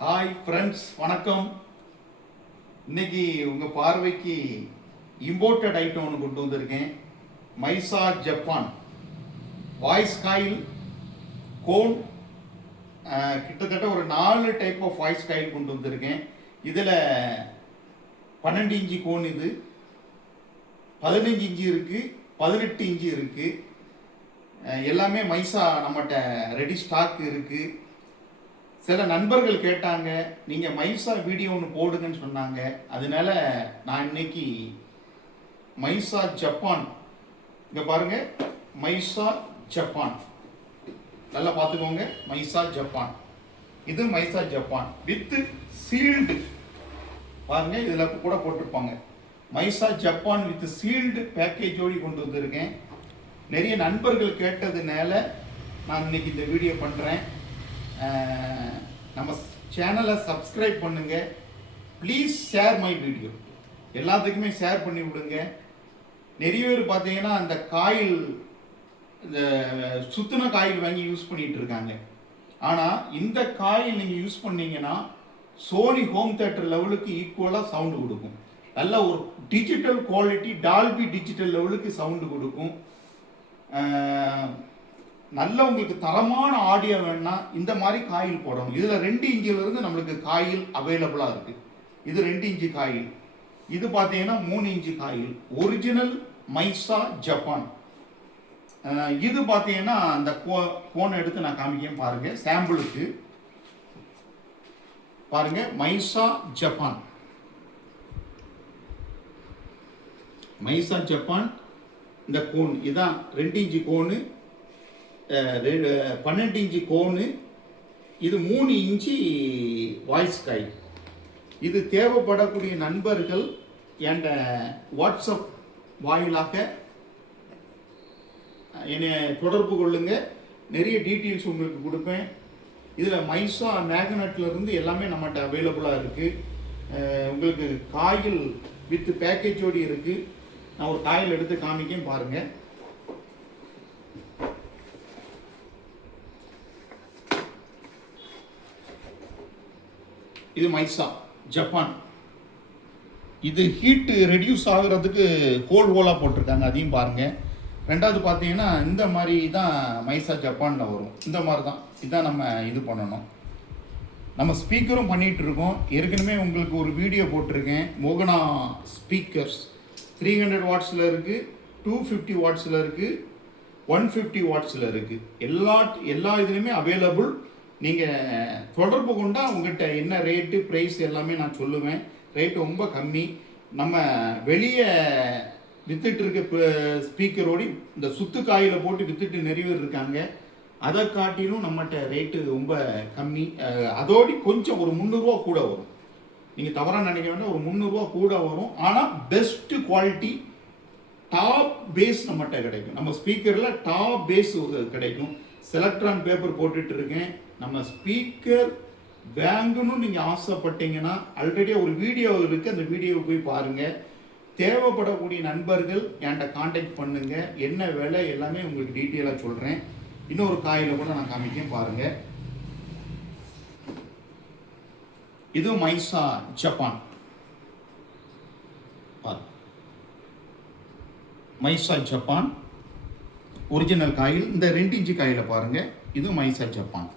Hi friends, வணக்கம். இன்னைக்கு உங்கள் பார்வைக்கு இம்போர்ட்டட் ஐட்டம் ஒன்று கொண்டு வந்திருக்கேன். Mieza Japan voice coil cone. கிட்டத்தட்ட ஒரு 4 டைப் ஆஃப் வாய்ஸ் காயில் கொண்டு வந்திருக்கேன். இதில் 12 இன்ச்சு கோன், இது 15 இன்ச்சு இருக்குது, 18 இன்ச்சு இருக்குது. எல்லாமே மைசா நம்மகிட்ட ரெடி ஸ்டாக் இருக்குது. சில நண்பர்கள் கேட்டாங்க, நீங்கள் மைசா வீடியோ ஒன்று போடுங்கன்னு சொன்னாங்க. அதனால நான் இன்னைக்கு மைசா ஜப்பான், இங்கே பாருங்கள், மைசா ஜப்பான் நல்லா பார்த்துக்கோங்க. மைசா ஜப்பான், இது மைசா ஜப்பான் வித் சீல்டு. பாருங்கள், இதில் கூட போட்டிருப்பாங்க மைசா ஜப்பான் வித் சீல்டு பேக்கேஜோடு கொண்டு வந்திருக்கேன். நிறைய நண்பர்கள் கேட்டதுனால நான் இன்னைக்கு இந்த வீடியோ பண்ணுறேன். நம்ம சேனலை சப்ஸ்கிரைப் பண்ணுங்க. ப்ளீஸ் ஷேர் மை வீடியோ, எல்லாத்துக்குமே ஷேர் பண்ணி விடுங்க. நிறைய பேர் பார்த்தீங்கன்னா அந்த காயில், இந்த சுத்தின காயில் வாங்கி யூஸ் பண்ணிட்டு இருக்காங்க. ஆனால் இந்த காயில் நீங்கள் யூஸ் பண்ணீங்கன்னா சோனி ஹோம் தியேட்டர் லெவலுக்கு ஈக்குவலாக சவுண்டு கொடுக்கும். நல்ல ஒரு டிஜிட்டல் குவாலிட்டி, டால்பி டிஜிட்டல் லெவலுக்கு சவுண்டு கொடுக்கும். நல்ல உங்களுக்கு தரமான ஆடியோ வேணும்னா இந்த மாதிரி காயில் போடணும். இதில் 2 இன்ச்சிலிருந்து நம்மளுக்கு காயில் அவைலபிளாக இருக்குது. இது 2 இன்ச்சு காயில். இது பார்த்தீங்கன்னா 3 inch coil. Original Mieza Japan. இது பார்த்தீங்கன்னா அந்த கோனை எடுத்து நான் காமிக்கேன் பாருங்க, சாம்பிளுக்கு பாருங்க. Mieza Japan, Mieza Japan. இந்த கோன் இதான் 2 இன்ச்சு கோனு, 12 இன்ச்சு கோனு. இது 3 இன்ச்சு வாய்ஸ் காயில். இது தேவைப்படக்கூடிய நண்பர்கள் என்கிட்ட வாட்ஸ்அப் வாயிலாக என்னை தொடர்பு கொள்ளுங்க. நிறைய டீட்டெயில்ஸ் உங்களுக்கு கொடுப்பேன். இதில் மைசா மேக்னட்லேருந்து எல்லாமே நம்மகிட்ட அவைலபிளாக இருக்குது. உங்களுக்கு காயில் வித் பேக்கேஜோடு இருக்குது. நான் ஒரு காயில் எடுத்து காமிக்கேன் பாருங்கள். இது மைசா ஜப்பான். இது ஹீட்டு ரெடியூஸ் ஆகுறதுக்கு ஹோலாக போட்டிருக்காங்க, அதையும் பாருங்கள். ரெண்டாவது பார்த்தீங்கன்னா இந்த மாதிரி தான் மைசா ஜப்பானில் வரும். இந்த மாதிரி தான் இதான் நம்ம இது பண்ணணும். நம்ம ஸ்பீக்கரும் பண்ணிகிட்டு இருக்கோம். ஏற்கனவே உங்களுக்கு ஒரு வீடியோ போட்டிருக்கேன். மோகனா ஸ்பீக்கர்ஸ் 300 வாட்ஸில் இருக்குது, 250 வாட்ஸில் இருக்குது, 150 வாட்ஸில் இருக்குது. எல்லா இதுலேயுமே அவைலபிள். நீங்கள் தொடர்பு கொண்டால் உங்கள்கிட்ட என்ன ரேட்டு, ப்ரைஸ் எல்லாமே நான் சொல்லுவேன். ரேட்டு ரொம்ப கம்மி. நம்ம வெளியே விற்றுட்டு இருக்க ஸ்பீக்கரோடு இந்த சுத்து காயில் போட்டு விற்றுட்டு நிறைய பேர் இருக்காங்க. அதை காட்டிலும் நம்மகிட்ட ரேட்டு ரொம்ப கம்மி. அதோடு கொஞ்சம் ஒரு 300 ரூபா கூட வரும். நீங்கள் தவறாக நினைக்க வேண்டாம், ஒரு 300 ரூபா கூட வரும். ஆனால் பெஸ்ட்டு குவாலிட்டி, டாப் பேஸ் நம்மகிட்ட கிடைக்கும். நம்ம ஸ்பீக்கரில் டாப் பேஸ் கிடைக்கும். செலக்ட்ரான் பேப்பர் போட்டுட்டு இருக்கேன். நம்ம ஸ்பீக்கர் வாங்கணும்னு நீங்கள் ஆசைப்பட்டீங்கன்னா ஆல்ரெடி ஒரு வீடியோ இருக்குது, அந்த வீடியோவை போய் பாருங்கள். தேவைப்படக்கூடிய நண்பர்கள் என்கிட்ட காண்டாக்ட் பண்ணுங்கள். என்ன விலை எல்லாமே உங்களுக்கு டீட்டெயிலாக சொல்கிறேன். இன்னொரு காயில் கூட நான் காமிக்கேன் பாருங்கள். இது Mieza Japan. Mieza Japan original coil. இந்த 2 இன்ச்சு காயில பாருங்க. இது மைசா ஜப்பான்.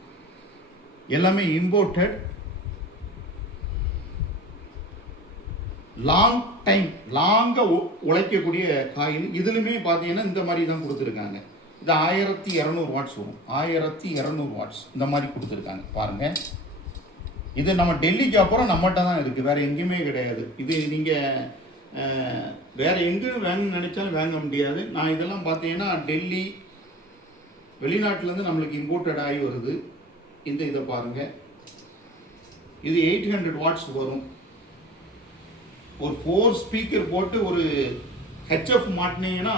எல்லாமே இம்போர்ட்டட். லாங்காக உழைக்கக்கூடிய காயில். இதுலையுமே பார்த்தீங்கன்னா இந்த மாதிரி தான் கொடுத்துருக்காங்க. இது 1200 வாட்ஸ் வரும். 1200 வாட்ஸ் இந்த மாதிரி கொடுத்துருக்காங்க பாருங்கள். இது நம்ம டெல்லிக்கு அப்புறம் நம்மகிட்ட தான் இருக்குது, வேறு எங்கேயுமே கிடையாது. இது நீங்கள் வேறு எங்கேயும் வாங்கணும்னு நினச்சாலும் வாங்க முடியாது. நான் இதெல்லாம் பார்த்தீங்கன்னா டெல்லி, வெளிநாட்டிலேருந்து நம்மளுக்கு இம்போர்ட்டட் ஆகி வருது. இதை பாருங்கள். இது 800 வாட்ஸ் வரும். ஒரு 4 ஸ்பீக்கர் போட்டு ஒரு ஹெச்எஃப் மாட்டினீங்கன்னா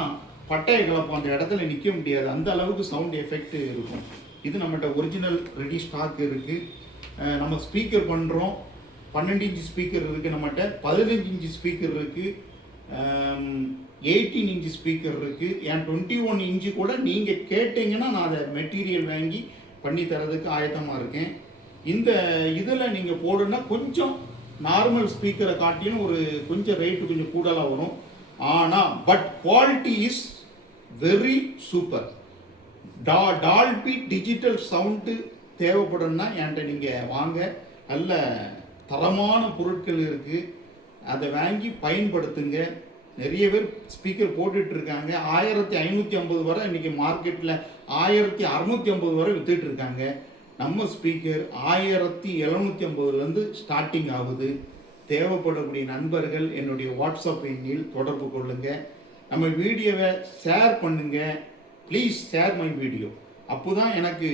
பட்டையை கிளப்போம், அந்த இடத்துல நிற்க முடியாது. அந்த அளவுக்கு சவுண்ட் எஃபெக்ட் இருக்கும். இது நம்மகிட்ட ஒரிஜினல் ரெடி ஸ்டாக் இருக்குது. நம்ம ஸ்பீக்கர் பண்ணுறோம். 12 இன்ச்சு ஸ்பீக்கர் இருக்குது நம்மகிட்ட, 15 இன்ச்சு ஸ்பீக்கர் இருக்குது, 18 இன்ச்சு ஸ்பீக்கர் இருக்குது. ஏன் 21 இன்ச்சு கூட நீங்கள் கேட்டிங்கன்னா நான் அதை மெட்டீரியல் வாங்கி பண்ணி தரதுக்கு ஆயத்தமாக இருக்கேன். இந்த இதில் நீங்கள் போடுன்னா கொஞ்சம் நார்மல் ஸ்பீக்கரை காட்டிலும் ஒரு கொஞ்சம் ரேட்டு கொஞ்சம் கூடுதலாக வரும். ஆனால் but quality is very super. Dolby digital sound தேவைப்படும்னா என்கிட்ட நீங்கள் வாங்க. நல்ல தரமான பொருட்கள் இருக்குது, அதை வாங்கி பயன்படுத்துங்க. நிறைய பேர் ஸ்பீக்கர் போட்டுட்டு இருக்காங்க. 1550 வரை இன்றைக்கி மார்க்கெட்டில் 1650 வரை வித்துட்டு இருக்காங்க. நம்ம ஸ்பீக்கர் 1750லேருந்து ஸ்டார்டிங் ஆகுது. தேவைப்படக்கூடிய நண்பர்கள் என்னுடைய வாட்ஸ்அப் எண்ணில் தொடர்பு கொள்ளுங்கள். நம்ம வீடியோவை ஷேர் பண்ணுங்கள். Please share my video. அப்போ தான் எனக்கு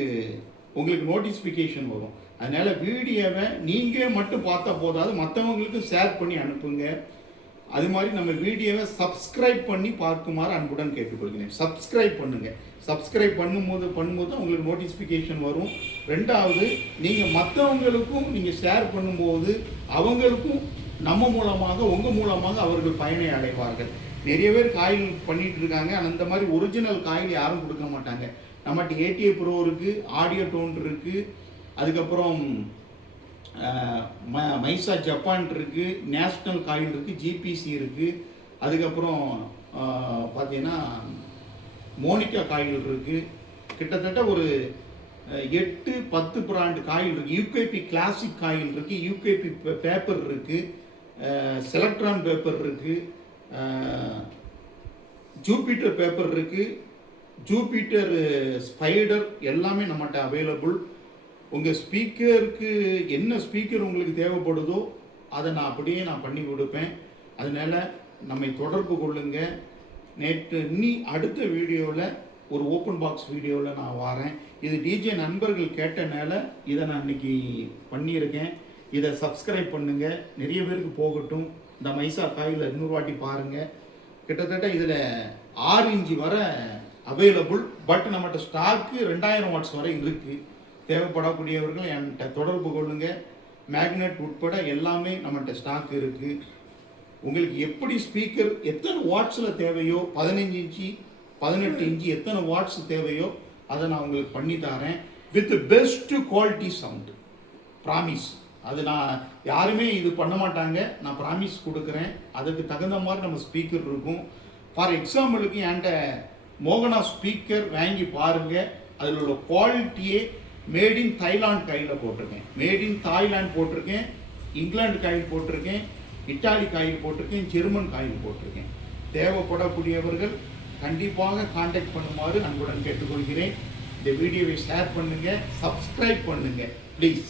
உங்களுக்கு நோட்டிஃபிகேஷன் வரும். அதனால் வீடியோவை நீங்கள் மட்டும் பார்த்தா போதாது, மற்றவங்களுக்கு ஷேர் பண்ணி அனுப்புங்க. அது மாதிரி நம்ம வீடியோவை சப்ஸ்கிரைப் பண்ணி பார்க்குமாறு அன்புடன் கேட்டுக்கொள்கிறேன். சப்ஸ்கிரைப் பண்ணுங்கள். சப்ஸ்கிரைப் பண்ணும்போது தான் உங்களுக்கு நோட்டிஃபிகேஷன் வரும். ரெண்டாவது, நீங்கள் மற்றவங்களுக்கும் நீங்கள் ஷேர் பண்ணும்போது அவங்களுக்கும் நம்ம மூலமாக உங்கள் மூலமாக அவர்கள் பயனை அடைவார்கள். நிறைய பேர் காயில் பண்ணிகிட்டு இருக்காங்க. ஆனால் இந்த மாதிரி ஒரிஜினல் காயில் யாரும் கொடுக்க மாட்டாங்க. நம்மகிட்ட ATA Pro இருக்குது, ஆடியோ டோன் இருக்குது, அதுக்கப்புறம் மைசா ஜப்பான் இருக்குது, நேஷ்னல் காயில் இருக்குது, GPC இருக்குது, அதுக்கப்புறம் பார்த்தீங்கன்னா மோனிகா காயில் இருக்குது. கிட்டத்தட்ட ஒரு 8-10 பிராண்ட் காயில் இருக்குது. UKP கிளாசிக் காயில் இருக்குது, UKP பேப்பர் இருக்குது, செலக்ட்ரான் பேப்பர் இருக்குது, ஜூபிட்டர் பேப்பர் இருக்குது, ஜூபிட்டர் ஸ்பைடர் எல்லாமே நம்மகிட்ட அவைலபிள். உங்கள் ஸ்பீக்கருக்கு என்ன ஸ்பீக்கர் உங்களுக்கு தேவைப்படுதோ அதை நான் அப்படியே பண்ணி கொடுப்பேன். அதனால் நம்மை தொடர்பு கொள்ளுங்க. இனி அடுத்த வீடியோவில் ஒரு ஓப்பன் பாக்ஸ் வீடியோவில் நான் வரேன். இது டிஜே நண்பர்கள் கேட்டனால இதை நான் இன்னைக்கு பண்ணியிருக்கேன். இதை சப்ஸ்கிரைப் பண்ணுங்கள், நிறைய பேருக்கு போகட்டும். இந்த மைசா காயில் 200 வாட்டி பாருங்கள். கிட்டத்தட்ட இதில் 6 இன்ச்சு வரை அவைலபிள். பட் நம்மகிட்ட ஸ்டாக்கு 2000 வாட்ஸ் வரை இருக்குது. தேவைப்படக்கூடியவர்கள் என்கிட்ட தொடர்பு கொள்ளுங்கள். மேக்னெட் உட்பட எல்லாமே நம்மகிட்ட ஸ்டாக் இருக்குது. உங்களுக்கு எப்படி ஸ்பீக்கர் எத்தனை வாட்ஸில் தேவையோ, 15 இன்ச்சு 18 இன்ச்சு எத்தனை வாட்ஸ் தேவையோ அதை நான் உங்களுக்கு பண்ணி தரேன். With best quality sound promise. அது நான் யாருமே இது பண்ண மாட்டாங்க, நான் ப்ராமிஸ் கொடுக்குறேன். அதுக்கு தகுந்த மாதிரி நம்ம ஸ்பீக்கர் இருக்கும். ஃபார் எக்ஸாம்பிளுக்கு என்கிட்ட மோகனா ஸ்பீக்கர் வாங்கி பாருங்கள். அதில் உள்ள குவாலிட்டியே மேட் இன் தாய்லாந்து காயில் போட்டிருக்கேன், மேட் இன் தாய்லாந்து போட்டிருக்கேன், இங்கிலாந்து காயில் போட்டிருக்கேன், இட்டாலி காயில் போட்டிருக்கேன், ஜெர்மன் காயில் போட்டிருக்கேன். தேவைப்படக்கூடியவர்கள் கண்டிப்பாக கான்டாக்ட் பண்ணுமாறு அன்புடன் கேட்டுக்கொள்கிறேன். இந்த வீடியோவை ஷேர் பண்ணுங்கள், சப்ஸ்கிரைப் பண்ணுங்கள், ப்ளீஸ்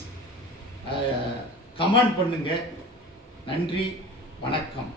கமெண்ட் பண்ணுங்கள். நன்றி, வணக்கம்.